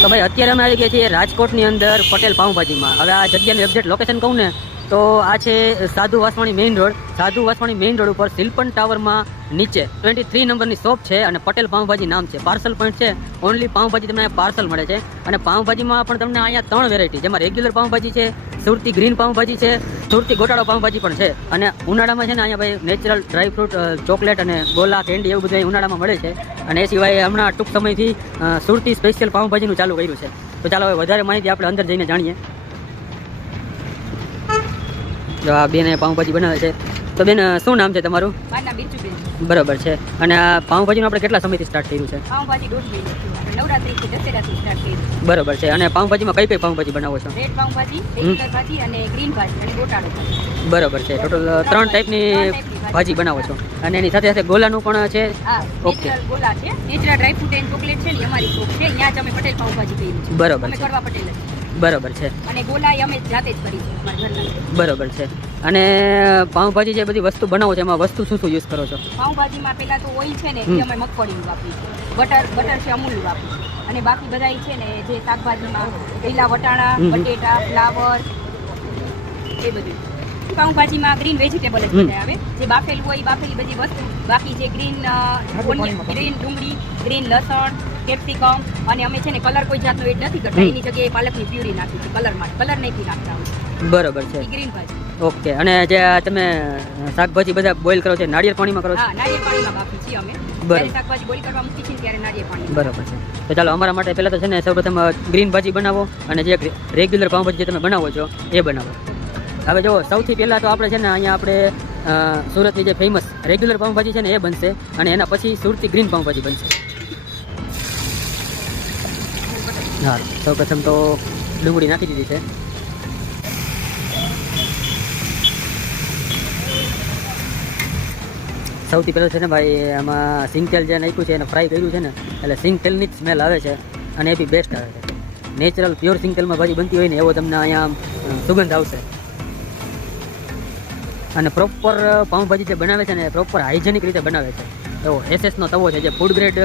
તો ભાઈ અત્યારે અમે આવી ગયા છીએ રાજકોટની અંદર પટેલ પાઉંભાજીમાં. હવે આ જગ્યાનું એક્ઝેક્ટ લોકેશન કહું ને તો આ છે સાધુ વાસવાણી મેઇન રોડ. સાધુ વાસવાણી મેઇન રોડ ઉપર સિલ્પન ટાવરમાં નીચે 23 નંબરની શોપ છે અને પટેલ પાઉંભાજી નામ છે. પાર્સલ પોઈન્ટ છે. ઓનલી પાઉંભાજી તમને પાર્સલ મળે છે. અને પાઉંભાજીમાં પણ તમને અહીંયા 3 વેરાયટી, જેમાં રેગ્યુલર પાઉંભાજી છે, સુરતી ગ્રીન પાઉંભાજી છે, સુરતી ગોટાળો પાઉંભાજી પણ છે. અને ઉનાળામાં છે ને અહીંયા ભાઈ નેચરલ ડ્રાયફ્રૂટ, ચોકલેટ અને ગોલા કેન્ડી એવું બધું ઉનાળામાં મળે છે. અને એ સિવાય હમણાં ટૂંક સમયથી સુરતી સ્પેશિયલ પાઉંભાજીનું ચાલુ કર્યું છે. તો ચાલો હવે વધારે માહિતી આપણે અંદર જઈને જાણીએ. જો આ બેન પાઉંભાજી બનાવે છે. તો બેન શું નામ છે તમારું? બરાબર છે. અને આ પાઉંભાજીનું આપણે કેટલા સમયથી સ્ટાર્ટ કર્યું છે? પાઉંભાજી 2 મહિનાથી, નવરાત્રીથી દશેરાથી સ્ટાર્ટ કર્યું. બરાબર છે. અને પાઉંભાજીમાં કઈ કઈ પાઉંભાજી બનાવો છો? રેડ પાઉંભાજી, રેગ્યુલર ભાજી અને ગ્રીન ભાજી અને ગોટાળો ભાજી. બરાબર છે. ટોટલ 3 ટાઈપની ભાજી બનાવો છો. અને એની સાથે સાથે ગોલાનું પણ છે. ઓકે, ગોલા છે, નેચરલ ડ્રાયફ્રૂટ એન્ડ ચોકલેટ છે ને અમારી શોપ છે. અહીંયા જ અમે પટેલ પાઉંભાજી કર્યું છે. બરાબર અમે છે. કરવા પટેલ જ. બરાબર છે. અને ગોલા અમે જાતે જ કરી છે અમારા ઘરના. બરાબર છે. અને પાઉંભાજી જે બધી વસ્તુ બનાવો છો એમાં વસ્તુ શું શું યુઝ કરો છો? પાઉંભાજીમાં પહેલા તો ઓઇલ છે ને એ અમે મગફળીનું વાપરીએ છીએ. બટર છે અમૂલનું વાપરીએ છીએ. અને બાકી બધા છે ને જે શાકભાજીમાં લીલા વટાણા, બટેટા, ફ્લાવર એ બધું. પાઉંભાજીમાં ગ્રીન વેજીટેબલ જ બધા આવે. જે બાફેલું હોય એ બાફેલી બધી વસ્તુ. બાકી જે ગ્રીન ડુંગળી, ગ્રીન લસણ, કેપ્સિકમ અને અમે છે ને કલર કોઈ જાતનો એડ નથી કરતા. એની જગ્યાએ પાલકની પ્યુરી નાખી છે કલર માટે. કલર નહીં નાખતા હોય. બરાબર છે. ગ્રીન ભાજી. ઓકે. અને જે તમે શાકભાજી બધા બોઇલ કરો છો નાળિયેર પાણીમાં કરો છો? હા, નાળિયેર પાણીમાં બાફી છીએ અમે. બરાબર. શાકભાજી બોઇલ કરવા મૂકી છીએ ત્યારે નાળિયેર પાણી. બરાબર છે. તો ચાલો અમારા માટે પહેલાં તો છે ને સૌપ્રથમ ગ્રીન ભાજી બનાવો અને જે રેગ્યુલર પાઉંભાજી જે તમે બનાવો છો એ બનાવો. હવે જો સૌથી પહેલાં તો આપણે છે ને અહીંયા આપણે સુરતની જે ફેમસ રેગ્યુલર પાઉંભાજી છે ને એ બનશે. અને એના પછી સુરતી ગ્રીન પાઉંભાજી બનશે. હા, સૌપ્રથમ તો ડુંગળી નાખી દીધી છે. સૌથી પહેલાં છે ને ભાઈ આમાં સિંગ તેલ જે નાખ્યું છે એને ફ્રાય કર્યું છે ને એટલે સિંગ તેલની જ સ્મેલ આવે છે. અને એ બી બેસ્ટ આવે છે. નેચરલ પ્યોર સિંગ તેલમાં ભાજી બનતી હોય ને એવો તમને અહીંયા સુગંધ આવશે. અને પ્રોપર પાઉંભાજી જે બનાવે છે ને પ્રોપર હાઇજેનિક રીતે બનાવે છે. એવો એસએસનો તવો છે, જે ફૂડ ગ્રેડ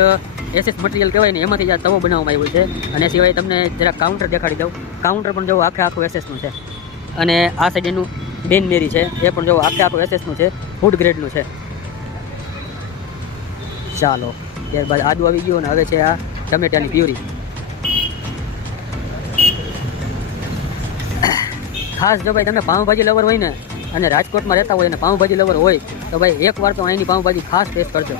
એસએસ મટીરિયલ કહેવાય ને એમાંથી જ આ તવો બનાવવામાં આવ્યો છે. અને સિવાય તમને જરા કાઉન્ટર દેખાડી દઉં. કાઉન્ટર પણ જો આખું એસએસનું છે. અને આ સાઈડ એનું બેન મેરી છે એ પણ જો આખું એસએસનું છે, ફૂડ ગ્રેડનું છે. ચાલો, ત્યારબાદ આદુ આવી ગયું અને હવે છે આ ટમેટાની પ્યુરી. ખાસ જો ભાઈ તમે પાઉંભાજી લવર હોય ને અને રાજકોટમાં રહેતા હોય અને પાઉંભાજી લવર હોય તો ભાઈ એકવાર તો અહીંની પાઉંભાજી ખાસ ટેસ્ટ કરજો.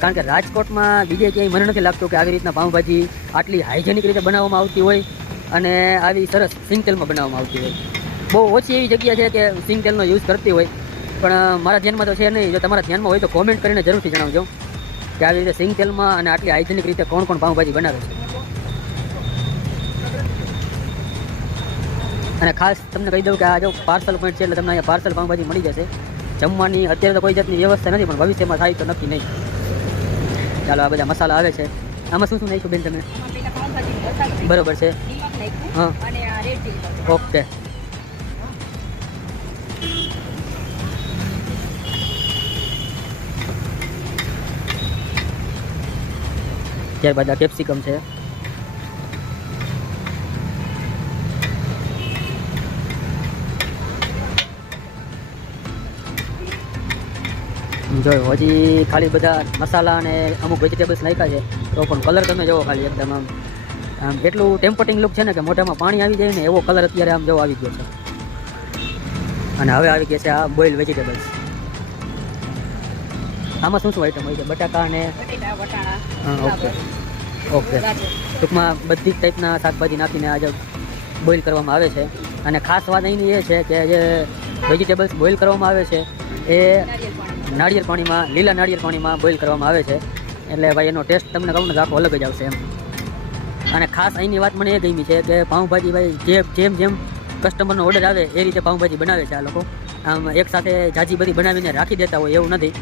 કારણ કે રાજકોટમાં બીજે ક્યાંય મને નથી લાગતું કે આવી રીતના પાઉંભાજી આટલી હાઇજેનિક રીતે બનાવવામાં આવતી હોય અને આવી સરસ સિંગ તેલમાં બનાવવામાં આવતી હોય. બહુ ઓછી એવી જગ્યા છે કે સિંગ તેલનો યુઝ કરતી હોય, પણ મારા ધ્યાનમાં તો છે નહીં. જો તમારા ધ્યાનમાં હોય તો કોમેન્ટ કરીને જરૂરથી જણાવજો કે આવી રીતે સિંગ તેલમાં અને આટલી હાઇજેનિક રીતે કોણ કોણ પાઉંભાજી બનાવે છે. અને ખાસ તમને કહી દઉં કે આ જો પાર્સલ પોઈન્ટ છે એટલે તમને અહીંયા પાર્સલ પાઉંભાજી મળી જશે. જમવાની અત્યારે તો કોઈ જાતની વ્યવસ્થા નથી, પણ ભવિષ્યમાં થાય તો નક્કી નહીં. ચાલો, આ બધા મસાલા આવે છે. આમાં શું શું નાખ્યું બેન તમે? બરોબર છે. હા, ઓકે. ત્યારબાદ આ કેપ્સિકમ છે. જો હજી ખાલી બધા મસાલા અને અમુક વેજીટેબલ્સ નાખ્યા છે તો પણ કલર તમે જોવો ખાલી એકદમ આમ એટલું ટેમ્પટિંગ લુક છે ને કે મોઢામાં પાણી આવી જાય ને એવો કલર અત્યારે આમ જોવો આવી ગયો છે. અને હવે આવી ગયા છે આ બોઇલ વેજીટેબલ્સ. આમાં શું શું આઈટમ હોય છે? બટાકા અને ઓકે ઓકે. ટૂંકમાં બધી જ ટાઈપના શાકભાજી નાખીને આજે બોઇલ કરવામાં આવે છે. અને ખાસ વાત અહીંની એ છે કે જે વેજીટેબલ્સ બોઇલ કરવામાં આવે છે એ નાળિયેર પાણીમાં, લીલા નાળિયેર પાણીમાં બોઇલ કરવામાં આવે છે. એટલે ભાઈ એનો ટેસ્ટ તમને કહું ને તો આખો અલગ જ આવશે એમ. અને ખાસ અહીંની વાત મને એ ગમી છે કે પાઉંભાજી ભાઈ જેમ જેમ કસ્ટમરનો ઓર્ડર આવે એ રીતે પાઉંભાજી બનાવે છે આ લોકો. આમ એક સાથે જાજી બધી બનાવીને રાખી દેતા હોય એવું નથી.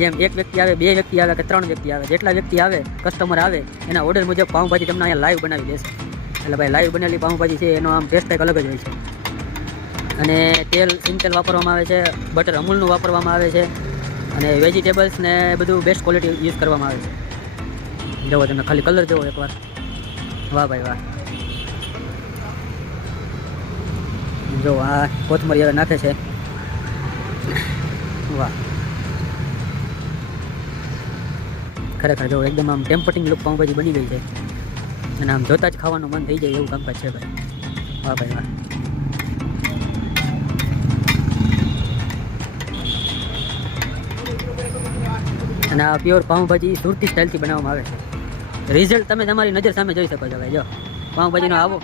જેમ એક વ્યક્તિ આવે, 2 વ્યક્તિ આવે કે 3 વ્યક્તિ આવે, જેટલા વ્યક્તિ આવે કસ્ટમર આવે એના ઓર્ડર મુજબ પાઉંભાજી તમને અહીંયા લાઈવ બનાવી દેશે. એટલે ભાઈ લાઈવ બનેલી પાઉંભાજી છે એનો આમ ટેસ્ટ કંઈક અલગ જ હોય છે. અને તેલ સિંગ તેલ વાપરવામાં આવે છે, બટર અમૂલનું વાપરવામાં આવે છે. અને વેજીટેબલ્સ ને બધું બેસ્ટ ક્વોલિટી યુઝ કરવામાં આવે છે. જુઓ તમે ખાલી કલર જુઓ એકવાર. વાહ ભાઈ વાહ. જો આ કોથમરી હવે નાખે છે. વાહ, ખરેખર જો એકદમ આમ ટેમ્પટિંગ લુક પાઉંભાજી બની ગઈ છે અને આમ જોતા જ ખાવાનું મન થઈ જાય એવું કામકાજ છે ભાઈ. વાહ ભાઈ વાહ. અને આ પ્યોર પાઉંભાજી સુરતી સ્ટાઇલથી બનાવવામાં આવે છે. રિઝલ્ટ તમે તમારી નજર સામે જોઈ શકો છો ભાઈ. જો પાઉંભાજીનો આવો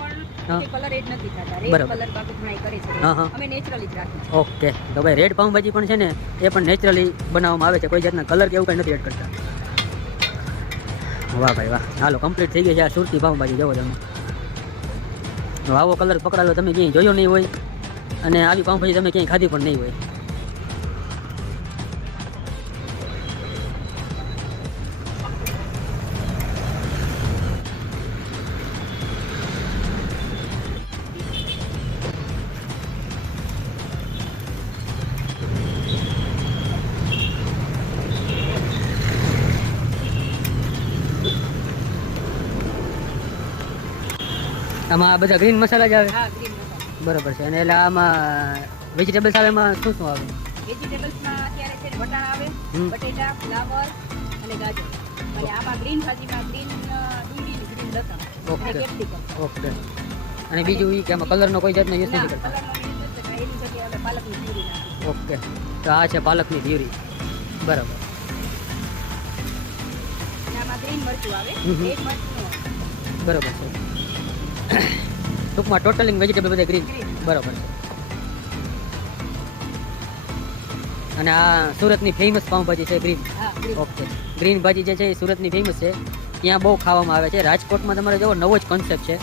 કલર એડ નથી થતા, રેડ બરાબર. કલર બાકી ઘણાય કરે છે. હા, હા. અમે નેચરલી જ રાખીએ છીએ. ઓકે, તો ભાઈ રેડ પાઉંભાજી પણ છે ને એ પણ નેચરલી બનાવવામાં આવે છે, કોઈ જાતના કલર કે એવું કંઈ નથી એડ કરતા. વાહ ભાઈ વાહ. હાલો કમ્પ્લીટ થઈ ગઈ છે આ સુરતી પાઉંભાજી. જોવો તમે, આવો કલર પકડાલો તમે ક્યાંય જોયો નહીં હોય અને આવી પાઉંભાજી તમે ક્યાંય ખાધી પણ નહીં હોય. આમાં આ બધા ગ્રીન મસાલા જ આવે. હા, ગ્રીન મસાલા. બરાબર છે. અને એટલે આમાં વેજીટેબલ્સ આવે, એમાં શું શું આવે? વેજીટેબલ્સમાં અત્યારે છે ને વટાણા આવે, હમ. બટેટા, ફ્લાવર અને ગાજર. અને આમાં ગ્રીન ભાજીમાં ગ્રીન ડુંગળી, ગ્રીન લસણ ઓકે. અને કેપ્સિકમ. ઓકે. અને બીજું એ કે આમાં કલરનો કોઈ જાતનો યુઝ ના, નથી કરતા. કલરનો યુઝ નથી કરતા. એની જગ્યાએ આપણે પાલકની પ્યુરી નાખીએ. ઓકે, તો આ છે પાલકની પ્યુરી. બરાબર. અને આમાં ગ્રીન મરચું આવે, હમ. રેડ મરચું ન આવે. બરાબર છે. ટૂંકમાં ટોટલિંગ વેજીટેબલ બધે ગ્રીન. Green. બરાબર છે. અને આ સુરતની ફેમસ પાઉંભાજી છે ગ્રીન. હા, green. ઓકે, ગ્રીન ભાજી જે છે એ સુરતની ફેમસ છે, ત્યાં બહુ ખાવામાં આવે છે. રાજકોટમાં તમારે જવો નવો જ કોન્સેપ્ટ છે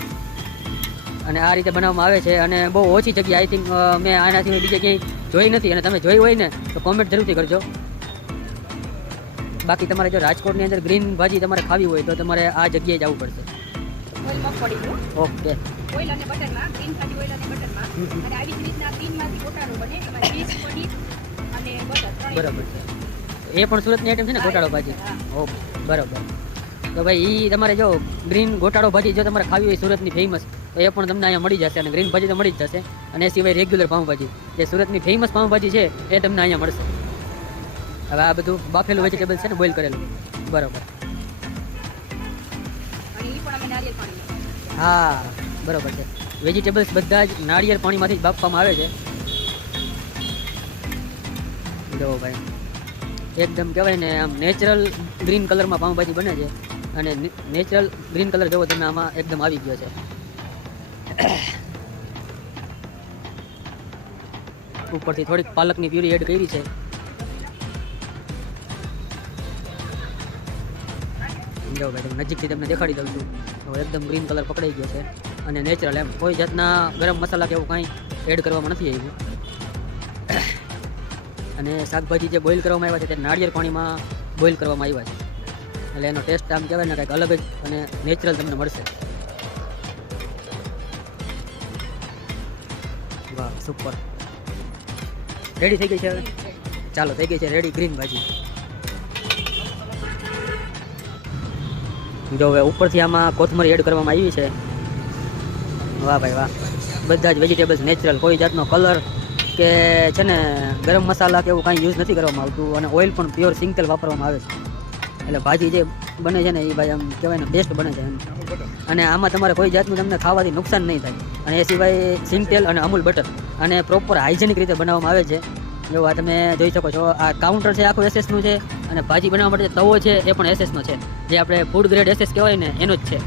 અને આ રીતે બનાવવામાં આવે છે અને બહુ ઓછી જગ્યાએ આઈ થિંક મેં આનાથી બીજે ક્યાંય જોઈ નથી. અને તમે જોઈ હોય ને તો કોમેન્ટ જરૂરથી કરજો. બાકી તમારે જો રાજકોટની અંદર ગ્રીન ભાજી તમારે ખાવી હોય તો તમારે આ જગ્યાએ જવું પડશે. ઓઇલ મગફળીનું. ઓકે. ઓઇલ અને બટરમાં, ગ્રીન ભાજી ઓઇલ અને બટરમાં. હમ. અને આવી જ રીતના ગ્રીનમાંથી ગોટાળો બને, એમાં ચીઝ, પનીર અને બટર ત્રણેય. બરાબર છે. એ પણ સુરતની આઈટમ છે ને, ગોટાળો ભાજી. હા. ઓકે, બરાબર. તો ભાઈ એ તમારે જો ગ્રીન ગોટાળો ભાજી જો તમારે ખાવી હોય સુરતની ફેમસ, તો એ પણ તમને અહીંયા મળી જશે. અને ગ્રીન ભાજી તો મળી જ જશે. અને એ સિવાય રેગ્યુલર પાઉંભાજી જે સુરતની ફેમસ પાઉંભાજી છે એ તમને અહીંયા મળશે. હવે આ બધું બાફેલું વેજીટેબલ છે ને, બોઇલ કરેલું. બરાબર. અને એ પણ અમે નારિયેળ પાણી નાખીએ. હા, બરાબર છે. વેજીટેબલ્સ બધા જ નાળિયેર પાણીમાંથી જ બાફવામાં આવે છે. જો ભાઈ એકદમ કહેવાય ને આમ નેચરલ ગ્રીન કલરમાં પાઉંભાજી બને છે. અને નેચરલ ગ્રીન કલર જોવો તમે આમાં એકદમ આવી ગયો છે. ઉપરથી થોડીક પાલકની પ્યુરી એડ કરી છે. જો ભાઈ તમે નજીકથી તમને દેખાડી દઉં છું તો એકદમ ગ્રીન કલર પકડાઈ ગયો છે અને નેચરલ, એમ કોઈ જાતના ગરમ મસાલા કે એવું કાંઈ એડ કરવામાં નથી આવ્યું. અને શાકભાજી જે બોઇલ કરવામાં આવ્યા છે તે નાળિયેર પાણીમાં બોઇલ કરવામાં આવ્યા છે, એટલે એનો ટેસ્ટ આમ કહેવાય ને કંઈક અલગ જ અને નેચરલ તમને મળશે. વાહ, સુપર. રેડી થઈ ગઈ છે હવે? ચાલો, થઈ ગઈ છે રેડી ગ્રીન ભાજી. જો હવે ઉપરથી આમાં કોથમરી એડ કરવામાં આવી છે. વાહ ભાઈ વાહ. બધા જ વેજીટેબલ્સ નેચરલ, કોઈ જાતનો કલર કે છે ને ગરમ મસાલા કે એવું કાંઈ યુઝ નથી કરવામાં આવતું. અને ઓઇલ પણ પ્યોર સિંગ તેલ વાપરવામાં આવે છે, એટલે ભાજી જે બને છે ને એ ભાઈ આમ કહેવાય ને બેસ્ટ બને છે એમ. અને આમાં તમારે કોઈ જાતનું તમને ખાવાથી નુકસાન નહીં થાય. અને એ સિવાય સિંગ તેલ અને અમૂલ બટર અને પ્રોપર હાઇજેનિક રીતે બનાવવામાં આવે છે. જો આ તમે જોઈ શકો છો, આ કાઉન્ટર છે આખું એસએસનું છે. અને ભાજી બનાવવા માટે તવો છે એ પણ એસએસનો છે, જે આપણે ફૂડ ગ્રેડ એસએસ કહેવાય ને એનો જ છે.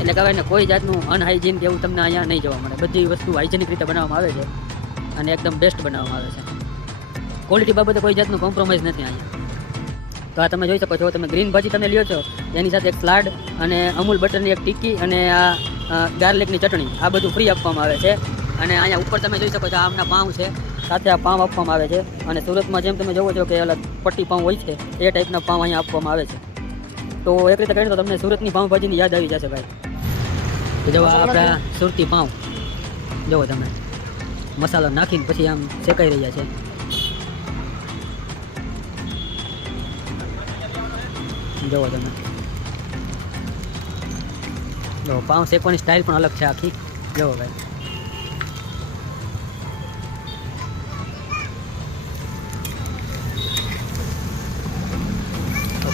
એટલે કહેવાય ને કોઈ જાતનું અનહાઇજીન કે એવું તમને અહીંયા નહીં જોવા મળે. બધી વસ્તુ હાઇજેનિક રીતે બનાવવામાં આવે છે અને એકદમ બેસ્ટ બનાવવામાં આવે છે. ક્વોલિટી બાબતે કોઈ જાતનું કોમ્પ્રોમાઇઝ નથી અહીંયા. તો આ તમે જોઈ શકો છો, તમે ગ્રીન ભાજી તમે લ્યો છો એની સાથે એક સ્લાડ અને અમૂલ બટરની એક ટિક્કી અને આ ગાર્લિકની ચટણી, આ બધું ફ્રી આપવામાં આવે છે. અને અહીંયા ઉપર તમે જોઈ શકો છો આમના પાઉં છે, સાથે આ પાઉં આપવામાં આવે છે. અને સુરતમાં જેમ તમે જોવો છો કે અલગ પટ્ટી પાઉં હોય છે એ ટાઈપના પાઉં અહીંયા આપવામાં આવે છે. તો એક રીતે કહીએ તો તમને સુરતની પાઉંભાજીની યાદ આવી જશે ભાઈ. તો જો આપણા સુરતી પાઉં જુઓ તમે, મસાલો નાખીને પછી આમ શેકાઈ રહ્યા છે. જુઓ તમે, જો પાઉં શેકવાની સ્ટાઇલ પણ અલગ છે આખી. જુઓ ભાઈ,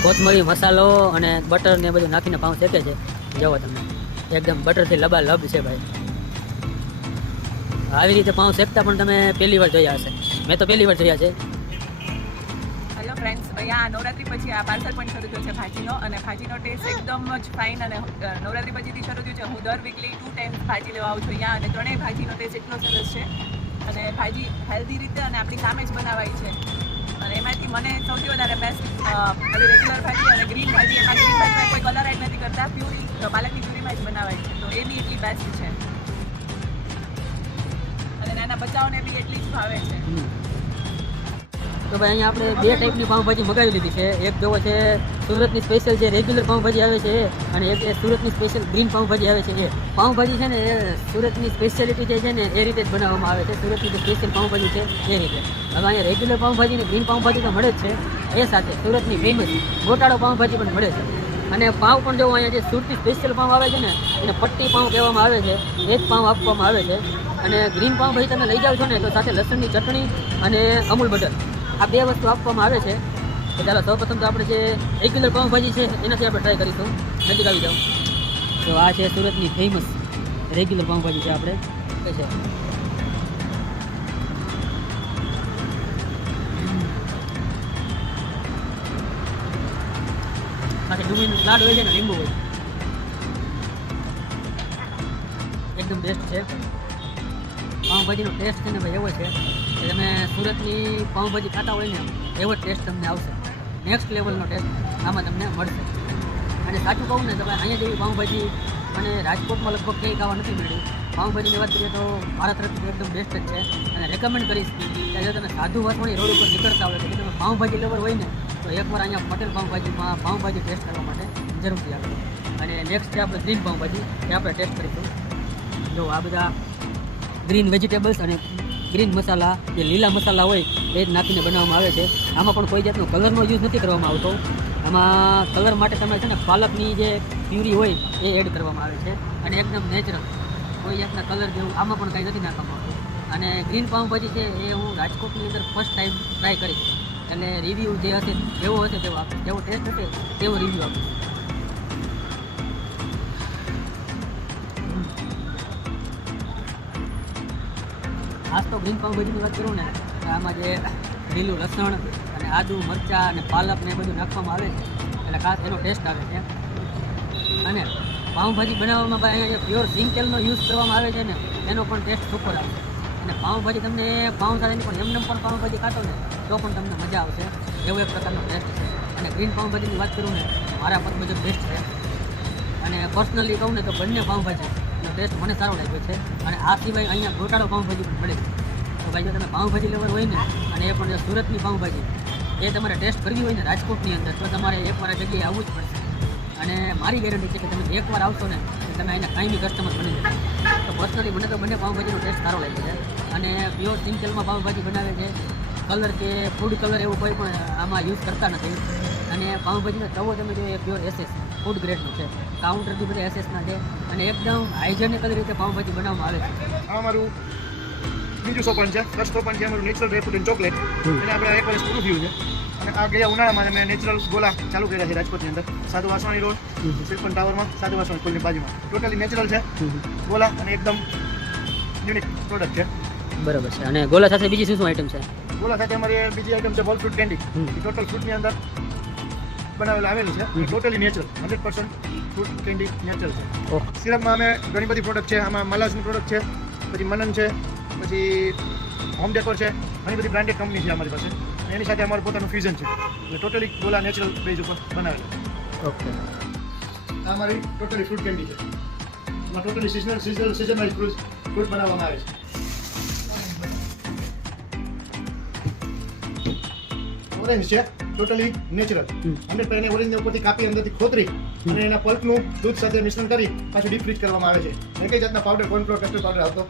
કોથમરી મસાલો અને બટર ને બધું નાખીને પાઉં શેકે છે. જુઓ તમે એકદમ બટરથી લબાલબ છે ભાઈ. આવી રીતે પાઉં શેકતા પણ તમે પહેલી વાર જોયા હશે. મેં તો પહેલી વાર જોયા છે. હેલો ફ્રેન્ડ્સ, અહીંયા નવરાત્રી પછી આ પાર્સલ પણ શરૂ થયો છે ભાજીનો, અને ભાજીનો ટેસ્ટ એકદમ જ ફાઇન. અને નવરાત્રી પછીથી શરૂ થયું છે. હું દર વીકલી 2 ટાઈમ્સ ભાજી લેવા આવું છું અહીંયા, અને ત્રણેય ભાજીનો ટેસ્ટ એટલો સરસ છે. અને ભાજી હેલ્ધી રીતે અને આપણી સામે જ બનાવાય છે. અને એમાંથી મને સૌથી વધારે બેસ્ટ રેગ્યુલર ભાજી અને ગ્રીન ભાજી. એમાં ગ્રીન ભાજીમાં કોઈ કલર એડ નથી કરતા, પ્યુરી પાલકની પ્યુરીમાં જ બનાવાય છે. તો એ બી એટલી બેસ્ટ છે, અને નાના બચ્ચાઓને બી એટલી જ ભાવે છે. તો ભાઈ અહીંયા આપણે 2 ટાઈપની પાઉંભાજી મગાવી લીધી છે. એક જોવો છે સુરતની સ્પેશિયલ જે રેગ્યુલર પાઉંભાજી આવે છે એ, અને એક એ સુરતની સ્પેશિયલ ગ્રીન પાઉંભાજી આવે છે એ. પાઉંભાજી છે ને એ સુરતની સ્પેશિયાલિટી જે છે ને એ રીતે જ બનાવવામાં આવે છે. સુરતની જે સ્પેશિયલ પાઉંભાજી છે એ રીતે. હવે અહીંયા રેગ્યુલર પાઉંભાજી ને ગ્રીન પાઉંભાજી તો મળે જ છે, એ સાથે સુરતની ફેમસ ગોટાળો પાઉંભાજી પણ મળે છે. અને પાઉં પણ જો અહીંયા જે સુરતની સ્પેશિયલ પાઉં આવે છે ને એને પટ્ટી પાઉં કહેવામાં આવે છે, એ જ પાઉં આપવામાં આવે છે. અને ગ્રીન પાઉંભાજી તમે લઈ જાઓ છો ને તો સાથે લસણની ચટણી અને અમૂલ બટર, આ 2 વસ્તુ આપવામાં આવે છે. તો ચાલો સૌપ્રથમ તો આપણે જે રેગ્યુલર પાઉંભાજી છે એનાથી આપણે ટ્રાય કરીશું. નજીક આવી જાઓ. તો આ છે સુરતની ફેમસ રેગ્યુલર પાઉંભાજી છે. આપણે કઈ છે સાથે ડુંગળીનું સ્લાડ હોય છે ને, લીંબુ હોય, એકદમ બેસ્ટ છે. પાઉંભાજીનો ટેસ્ટ છે ને ભાઈ એવો છે કે તમે સુરતની પાઉંભાજી ખાતા હોય ને એવો ટેસ્ટ તમને આવશે. નેક્સ્ટ લેવલનો ટેસ્ટ આમાં તમને મળશે. અને સાચું કહું ને તો ભાઈ અહીંયા જેવી પાઉંભાજી મને રાજકોટમાં લગભગ કંઈ ખાવા નથી મળી. પાઉંભાજીની વાત કરીએ તો મારા તરફથી એકદમ બેસ્ટ જ છે. અને રેકમેન્ડ કરીશ કે જો તમે સાધુ વાસવાણી રોડ ઉપર નીકળતા હોય તો તમે પાઉંભાજી લેવર હોય ને તો એકવાર અહીંયા પટેલ પાઉંભાજીમાં પાઉંભાજી ટેસ્ટ કરવા માટે જરૂરથી આવજો. અને નેક્સ્ટ છે આપણે ગ્રીન પાઉંભાજી, એ આપણે ટેસ્ટ કરીશું. જો આ બધા ગ્રીન વેજીટેબલ્સ અને ગ્રીન મસાલા, જે લીલા મસાલા હોય એ જ નાખીને બનાવવામાં આવે છે. આમાં પણ કોઈ જાતનો કલરનો યુઝ નથી કરવામાં આવતો. આમાં કલર માટે તમે છે ને પાલકની જે પ્યુરી હોય એ એડ કરવામાં આવે છે. અને એકદમ નેચરલ, કોઈ જાતના કલર જેવું આમાં પણ કંઈ નથી નાખવામાં આવતું. અને ગ્રીન પાઉંભાજી છે એ હું રાજકોટની અંદર ફર્સ્ટ ટાઈમ ટ્રાય કરીશ. એટલે રિવ્યૂ જે હશે જેવો હશે તેવો આપીશ, જેવો ટેસ્ટ હશે તેવો રિવ્યૂ આપીશ. ખાસ તો ગ્રીન પાઉંભાજીની વાત કરું ને તો આમાં જે લીલું લસણ અને આદુ મરચાં અને પાલક ને એ બધું નાખવામાં આવે છે એટલે ખાસ એનો ટેસ્ટ આવે છે. અને પાઉંભાજી બનાવવામાં ભાઈ અહીંયા જે પ્યોર સિંગ તેલનો યુઝ કરવામાં આવે છે ને એનો પણ ટેસ્ટ સુપર આવે છે. અને પાઉંભાજી તમને પાઉં સાથેની પણ એમને પણ પાઉંભાજી ખાતો ને તો પણ તમને મજા આવશે, એવો એક પ્રકારનો ટેસ્ટ છે. અને ગ્રીન પાઉંભાજીની વાત કરું ને મારા પર બધું બેસ્ટ છે. અને પર્સનલી કહું ને તો બંને પાઉંભાજીનો ટેસ્ટ મને સારો લાગ્યો છે. અને આ સિવાય અહીંયા ગોટાળો પાઉંભાજી પણ મળે છે. તો ભાઈ જો તમે પાઉંભાજી લેવર હોય ને અને એ પણ જો સુરતની પાઉંભાજી એ તમારે ટેસ્ટ કરવી હોય ને રાજકોટની અંદર તો તમારે એકવાર આ જગ્યાએ આવવું જ પડશે. અને મારી ગેરંટી છે કે તમે એકવાર આવશો ને તો તમે અહીંના કાયમી કસ્ટમર બની જશો. તો પર્સનલી મને તો બંને પાઉંભાજીનો ટેસ્ટ સારો લાગ્યો છે. અને પ્યોર સિંગ તેલમાં પાઉંભાજી બનાવે છે. કલર કે ફૂડ કલર એવું કોઈ પણ આમાં યુઝ કરતા નથી. અને પાઉંભાજીનો તવો તમે જોઈએ પ્યોર એસએસ ફૂડ ગ્રેડનો છે, કાઉન્ટરથી બધા એસએસના છે. અને એકદમ હાઇજેનિકલ રીતે પાઉંભાજી બનાવવામાં આવે છે. આ અમારું બીજું સોપાન છે. ફર્સ્ટ સોપાન છે અમારું natural dry fruit and chocolate. એને આપણે 1 વર્ષ પૂરું થયું છે. અને આ ગયા ઉનાળામાં મેં નેચરલ ગોલા ચાલુ કર્યા છે રાજકોટની અંદર, સાધુ વાસવાણી રોડ સિલ્પન ટાવરમાં, સાધુ વાસવાણી સ્કૂલની બાજુમાં. ટોટલી નેચરલ છે ગોલા અને એકદમ યુનિક પ્રોડક્ટ છે. બરાબર છે. અને ગોલા સાથે બીજી શું શું આઈટમ છે? ગોલા સાથે અમારી બીજી આઈટમ છે વોલ ફ્રૂટ કેન્ડી. એ ટોટલ ફ્રૂટની અંદર બનાવેલું આવેલું છે. Totally natural 100% fruit candy natural છે. ઓકે. સિરપમાં અમે ઘણી બધી પ્રોડક્ટ છે. આમાં મલાજની પ્રોડક્ટ છે, પછી મનન છે, પછી હોમ ડેકોર છે. ઘણી બધી બ્રાન્ડેડ કંપની છે અમારી પાસે. એની સાથે અમારું પોતાનું ફ્યુઝન છે. એટલે ટોટલી ગોલા નેચરલ બેઝ ઉપર બનાવેલું. ઓકે. આ અમારી ટોટલી ફ્રૂટ કેન્ડી છે. એમાં ટોટલી સિઝન વાઇઝ ફ્રૂટ બનાવવામાં આવે છે. ઓરેન્જ છે, ટોટલી નેચરલ 100% એને ઓરેન્જને ઉપરથી કાપી અંદરથી ખોતરી અને એના પલ્પનું દૂધ સાથે મિશ્રણ કરી પાછું ડીપ ફ્રીઝ કરવામાં આવે છે. એક જાતના પાવડર, કોર્નફ્લોર, કસ્ટર્ડ પાવડર આવતો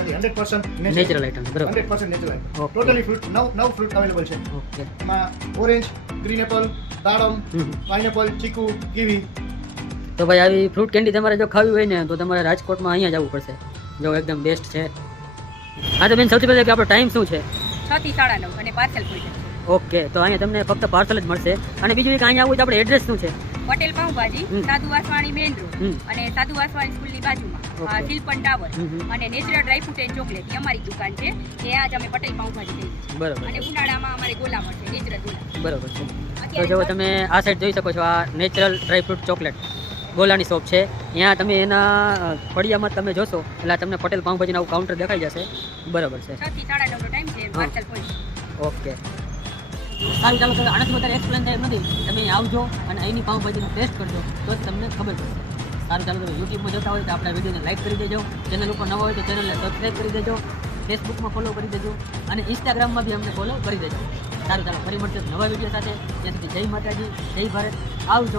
નથી. 100% નેચરલ આઈટમ. બરાબર. 100% natural item. Okay. Totally fruit નવ ફ્રૂટ અવેલેબલ છે. ઓકે. એમાં ઓરેન્જ, ગ્રીન એપલ, દાડમ, પાઇનેપલ, ચીકુ, કીવી. તો ભાઈ આવી ફ્રૂટ કેન્ડી તમારે જો ખાવી હોય ને તો તમારે રાજકોટમાં અહીંયા જવું પડશે. જો એકદમ બેસ્ટ છે. હા તો બેન સૌથી પહેલાં કે આપણો ટાઈમ શું છે? 6 થી 9:30 અને પાર્સલ ખુલી જશે. ઓકે, તો અહીંયા તમને ફક્ત પાર્સલ જ મળશે. અને બીજું એક અહીંયા આવું તો આપણે એડ્રેસ શું છે? પટેલ પાઉંભાજી, હમ. સાધુ વાસવાણી મેઇન રોડ હમ. અને સાધુ વાસવાણી સ્કૂલની બાજુમાં Okay. સિલ્પન ટાવર હમ. અને નેચરલ ડ્રાયફ્રૂટ એન્ડ ચોકલેટ એ અમારી દુકાન છે. ત્યાં જ અમે પટેલ પાઉંભાજી લઈએ છીએ. બરોબર અને ઉનાળામાં અમારે ગોલા મળશે, નેચરલ ગોલા. બરોબર છે. તો અત્યારે જો તમે આ સાઈડ જોઈ શકો છો, આ નેચરલ ડ્રાયફ્રૂટ ચોકલેટ ગોલાની શોપ છે. ત્યાં તમે એના ફળિયામાં તમે જોશો એટલે તમને પટેલ પાઉંભાજીનું આવું કાઉન્ટર દેખાઈ જશે. બરોબર છે. 6 થી 9:30 નો ટાઈમ છે. પાર્સલ પહોંચશે. ઓકે, સારું, ચાલો. તમે આનાથી વધારે એક્સપ્લેન થાય એમ નથી. તમે અહીં આવજો અને અહીંની પાઉંભાજીનો ટેસ્ટ કરજો તો જ તમને ખબર પડશે. સારું, ચાલો. તમે યુટ્યુબમાં જોતા હોય તો આપણા વિડીયોને લાઈક કરી દેજો. ચેનલ ઉપર નવા હોય તો ચેનલને સબસ્ક્રાઈબ કરી દેજો. ફેસબુકમાં ફોલો કરી દેજો અને ઇન્સ્ટાગ્રામમાં બી અમને ફોલો કરી દેજો. સારું, ચાલો. ફરી મળશે નવા વિડીયો સાથે. ત્યાં સુધી જય માતાજી, જય ભારત. આવજો.